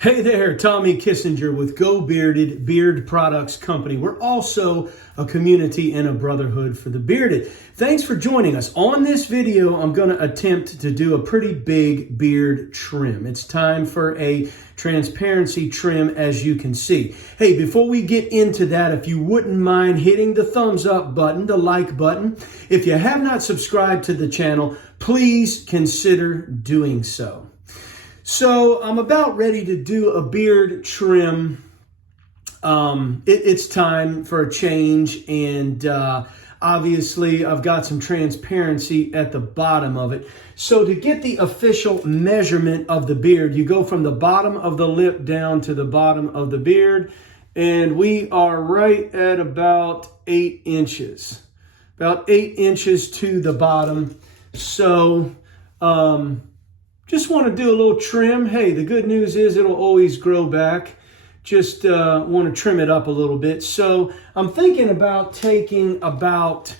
Hey there, Tommy Kissinger with Go Bearded Beard Products Company. We're also a community and a brotherhood for the bearded. Thanks for joining us. On this video, I'm going to attempt to do a pretty big beard trim. It's time for a transparency trim, as you can see. Hey, before we get into that, if you wouldn't mind hitting the thumbs up button, the like button. If you have not subscribed to the channel, please consider doing so. So I'm about ready to do a beard trim. It's time for a change, and obviously I've got some transparency at the bottom of it. So to get the official measurement of the beard, you go from the bottom of the lip down to the bottom of the beard, and we are right at about 8 inches. About 8 inches to the bottom. So just want to do a little trim. Hey, the good news is it'll always grow back. Just want to trim it up a little bit. So I'm thinking about taking about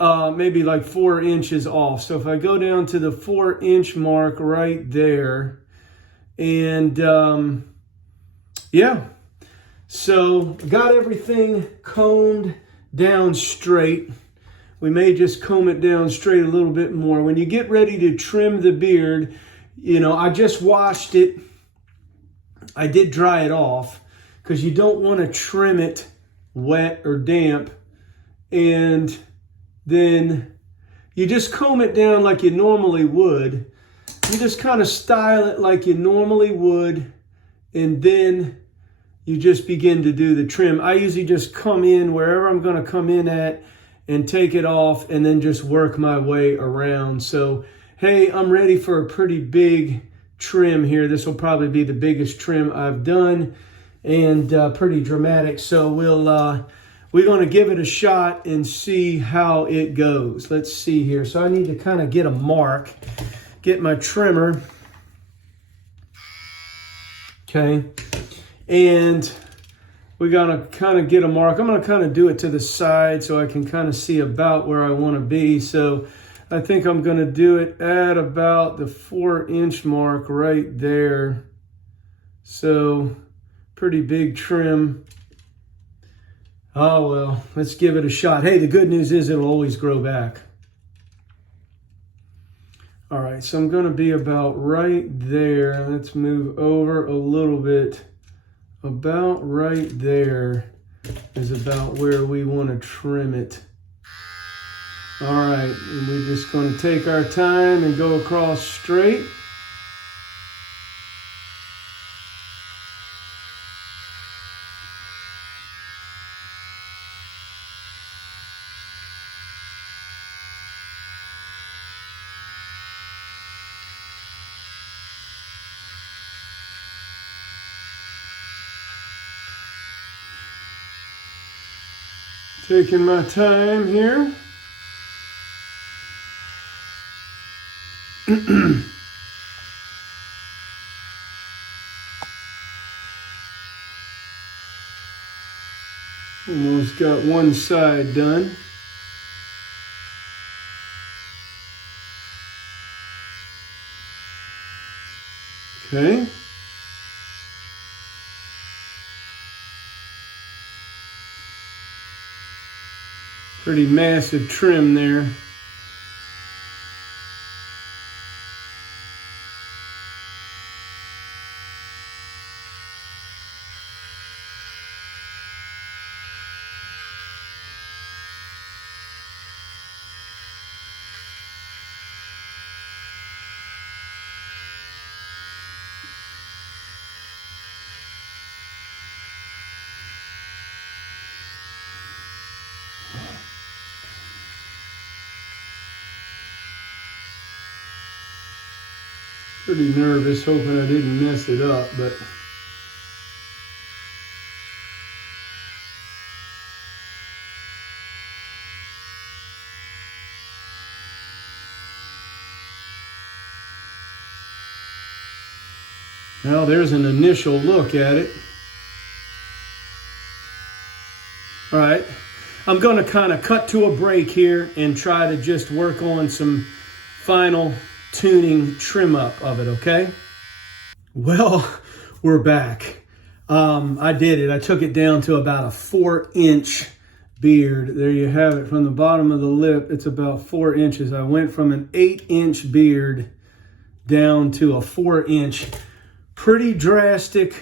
maybe like 4 inches off. So if I go down to the 4-inch mark right there, and yeah. So got everything combed down straight. We may just comb it down straight a little bit more. When you get ready to trim the beard, you know, I just washed it. I did dry it off because you don't want to trim it wet or damp. And then you just comb it down like you normally would. You just kind of style it like you normally would. And then you just begin to do the trim. I usually just come in wherever I'm going to come in at and take it off and then just work my way around. So hey, I'm ready for a pretty big trim here. This will probably be the biggest trim I've done, and pretty dramatic. So we're going to give it a shot and see how it goes. Let's see here. So I need to kind of get a mark, get my trimmer. Okay. And we're going to kind of get a mark. I'm going to kind of do it to the side so I can kind of see about where I want to be. So I think I'm going to do it at about the 4-inch mark right there. So pretty big trim. Oh, well, let's give it a shot. Hey, the good news is it'll always grow back. All right, so I'm going to be about right there. Let's move over a little bit. About right there is about where we want to trim it. All right, and we're just going to take our time and go across straight. Taking my time here. Almost got one side done. Okay. Pretty massive trim there. Pretty nervous, hoping I didn't mess it up, but well, there's an initial look at it. All right, I'm going to kind of cut to a break here and try to just work on some final tuning trim up of it, okay? Well, We're back. I did it. I took it down to about a 4-inch beard. There you have it. From the bottom of the lip, it's about 4 inches. I went from an 8-inch beard down to a 4-inch. Pretty drastic.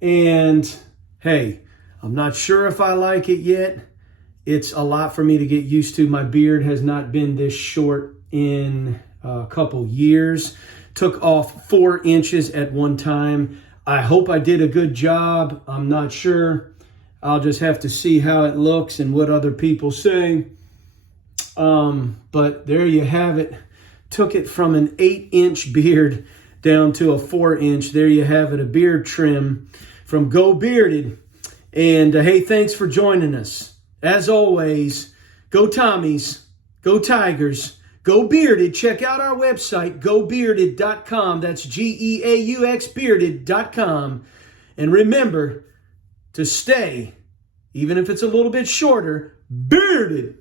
And hey, I'm not sure if I like it yet. It's a lot for me to get used to. My beard has not been this short in a couple years. Took off 4 inches at one time. I hope I did a good job. I'm not sure. I'll just have to see how it looks and what other people say. But there you have it. Took it from an 8-inch beard down to a 4-inch. There you have it, a beard trim from Go Bearded. And hey, thanks for joining us. As always, go Tommies, go Tigers, go Bearded. Check out our website, GEAUX.com. That's GEAUX bearded.com. And remember to stay, even if it's a little bit shorter, bearded.